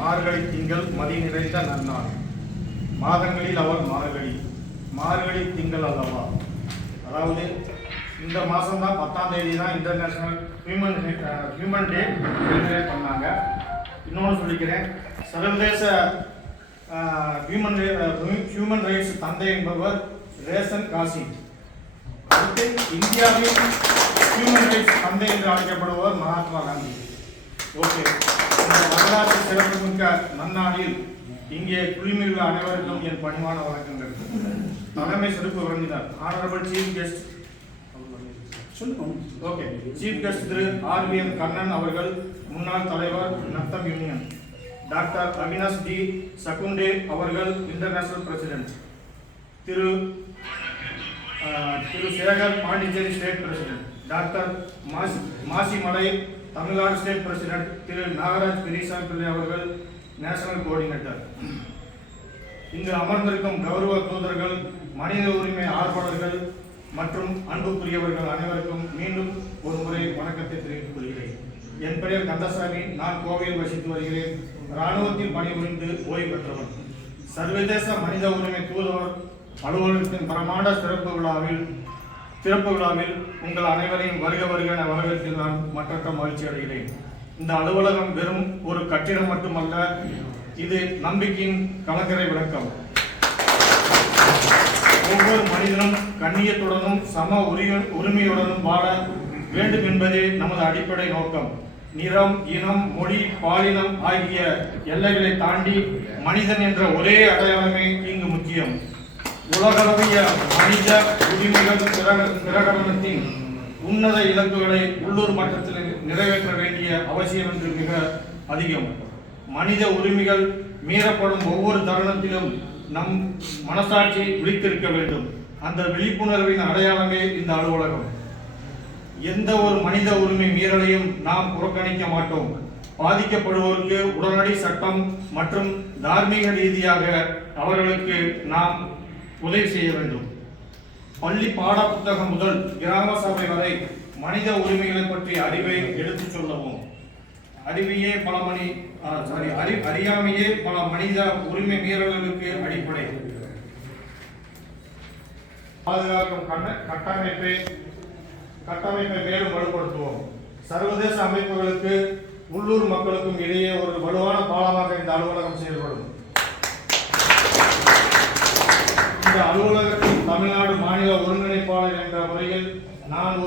மார்கழி திங்கள் மதி நிறைந்த நன்னாள். மாதங்களில் அவர் மார்கழி, மார்கழி திங்கள் அல்லவா. அதாவது இந்த மாதம் தான் 10ஆம் தேதி தான் இன்டர்நேஷ்னல் ஹியூமன் டே செலிப்ரேட் பண்ணாங்க. இன்னொன்று சொல்லிக்கிறேன், சர்வதேச ஹியூமன் ரைட்ஸ் தந்தை என்பவர் ரேசன் காசி. அடுத்து இந்தியாவின் ஹியூமன் ரைட்ஸ் தந்தை என்று அழைக்கப்படுபவர் மகாத்மா காந்தி. ஓகே, இந்த வரலாற்று சிறப்புமிக்க நன்னாளில் இங்கே குழுமியுள்ள அனைவருக்கும் என் பணிவான வணக்கங்கள். தலைமை சிறப்பு விருந்தினர் honourable chief guest chief guest திரு RVM கண்ணன் அவர்கள், முன்னாள் தலைவர் Natham union. Doctor Avinash D Sakunde அவர்கள், இன்டர்நேஷனல் பிரசிடென்ட். திரு Sekar Pondicherry state president. Doctor Masimalai Tamil Nadu state president. திரு நாகராஜ் பெரியசாமி பிள்ளை அவர்கள், நேஷனல் கோஆர்டினேட்டர். இங்கு அமர்ந்திருக்கும் கௌரவ தூதர்கள், மனித உரிமை ஆர்வலர்கள் மற்றும் அன்புக்குரியவர்கள் அனைவருக்கும் மீண்டும் ஒரு முறை வணக்கத்தை தெரிவித்துக் கொள்கிறேன். என் பெயர் கந்தசாமி. நான் கோவையில் வசித்து வருகிறேன். இராணுவத்தில் பணிபுரிந்து ஓய்வு பெற்றவர். சர்வதேச மனித உரிமை தூதுவர் அலுவலகத்தின் பிரமாண்ட சிறப்பு விழாவில் உங்கள் அனைவரையும் வருக வருக என வரவேற்று நான் மற்றற்ற மகிழ்ச்சி அடைகிறேன். இந்த அலுவலகம் வெறும் ஒரு கட்டிடம் மட்டுமல்ல, இது நம்பிக்கையின் கலங்கரை விளக்கம். ஒவ்வொரு மனிதனும் கண்ணியத்துடனும் சம உரிமையுடனும் வாழ வேண்டும் என்பதே நமது அடிப்படை நோக்கம். நிறம், இனம், மொழி, பாலினம் ஆகிய எல்லைகளை தாண்டி மனிதன் என்ற ஒரே அடையாளமே இங்கு முக்கியம். உலகளவிய மனித உரிமைகள் பிரகடனத்தின் உன்னத இலக்குகளை உள்ளூர் மட்டத்தில் நிறைவேற்ற வேண்டிய அவசியம் என்று மிக அதிகம். மனித உரிமைகள் மீறப்படும் ஒவ்வொரு தருணத்திலும் நம் மனசாட்சி விழித்திருக்க வேண்டும். அந்த விழிப்புணர்வின் அடையாளமே இந்த அலுவலகம். எந்த ஒரு மனித உரிமை மீறலையும் நாம் புறக்கணிக்க மாட்டோம். பாதிக்கப்படுவோருக்கு உடனடி சட்டம் மற்றும் தார்மீக ரீதியாக அவர்களுக்கு நாம் உதவி செய்ய வேண்டும். பள்ளி பாட புத்தகம் முதல் கிராம சபை வரை மனித உரிமைகளை பற்றி அறிவை எடுத்துச் சொல்லவும். அறியாமையே பல மனித உரிமை மீறல்களுக்கு அடிப்படை. பாதுகாக்கும் கட்டமைப்பை மேலும் வலுப்படுத்துவோம். சர்வதேச அமைப்புகளுக்கு உள்ளூர் மக்களுக்கும் இடையே ஒரு வலுவான பாலமாக இந்த அலுவலகம் செயல்படும். இந்த அலுவலகத்தின் தமிழ்நாடு மாநில ஒருங்கிணைப்பாளர் என்ற முறையில் நான்